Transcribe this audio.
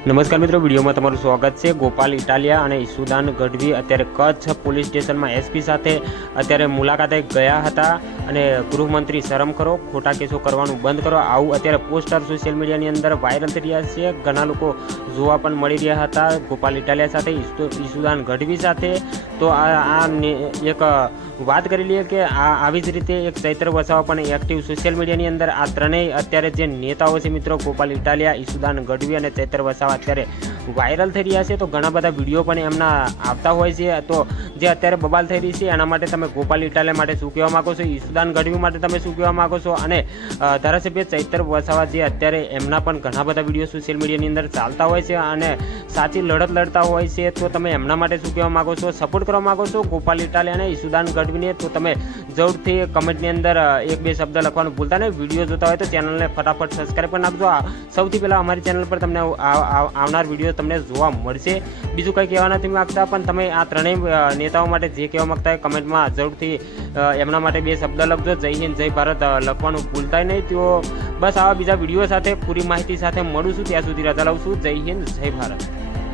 નમસ્કાર મિત્રો, વિડીયોમાં તમારું સ્વાગત છે. ગોપાલ ઇટાલિયા અને ઈસુદાન ગઢવી અત્યારે કચ્છ પોલીસ સ્ટેશનમાં એસપી સાથે અત્યારે મુલાકાતે ગયા હતા અને ગૃહમંત્રી શરમ કરો, ખોટા કેસો કરવાનું બંધ કરો, આવું અત્યારે પોસ્ટર સોશિયલ મીડિયાની અંદર વાયરલ થઈ રહ્યા છે. ઘણા લોકો જોવા પણ મળી રહ્યા હતા. ગોપાલ ઇટાલિયા સાથે ઈસુદાન ગઢવી સાથે તો આ એક વાત કરી લઈએ કે આ આવી જ રીતે એક ચૈત્ર વસાવા પણ એક્ટિવ સોશિયલ મીડિયાની અંદર આ ત્રણેય અત્યારે જે નેતાઓ છે મિત્રો, ગોપાલ ઇટાલિયા, ઈસુદાન ગઢવી અને ચૈત્ર વસાવા અત્યારે વાયરલ થઈ રહ્યા છે. તો ઘણા બધા વીડિયો પણ એમના આવતા હોય છે. તો જે અત્યારે બબાલ થઈ રહી છે, એના માટે તમે ગોપાલ ઇટાલિયા માટે શું કહેવા માંગો છો? ઈસુદાન ગઢવી માટે તમે શું કહેવા માંગો છો? અને ધારાસભ્ય ચૈત્ર વસાવા જે અત્યારે એમના પણ ઘણા બધા વીડિયો સોશિયલ મીડિયાની અંદર ચાલતા હોય છે. અને સાચી લડત લડતા હોય છે, તો તમે એમના માટે શું કહેવા માંગો છો? સપોર્ટ કરવા માંગો છો? ગોપાલ ઇટાલી અને ઈસુદાન ગઢવીને? તો તમે જરૂરથી કમેન્ટની અંદર એક બે શબ્દ લખવાનું ભૂલતા નહીં. વીડિયો જોતા હોય તો ચેનલને ફટાફટ સબસ્ક્રાઈબ કરી નાખજો. સૌથી પહેલાં અમારી ચેનલ પર તમને આવનાર વીડિયો તમને જોવા મળશે. બીજું કંઈ કહેવા નથી માગતા, પણ તમે આ ત્રણેય નેતાઓ માટે જે કહેવા માગતા હોય કમેન્ટમાં જરૂરથી એમના માટે બે શબ્દ લખજો. જય હિન્દ, જય ભારત લખવાનું ભૂલતા નહીં. તો બસ આવા બીજા વીડિયો સાથે પૂરી માહિતી સાથે મળું છું. ત્યાં સુધી રજા લઉં છું. જય હિન્દ, જય ભારત.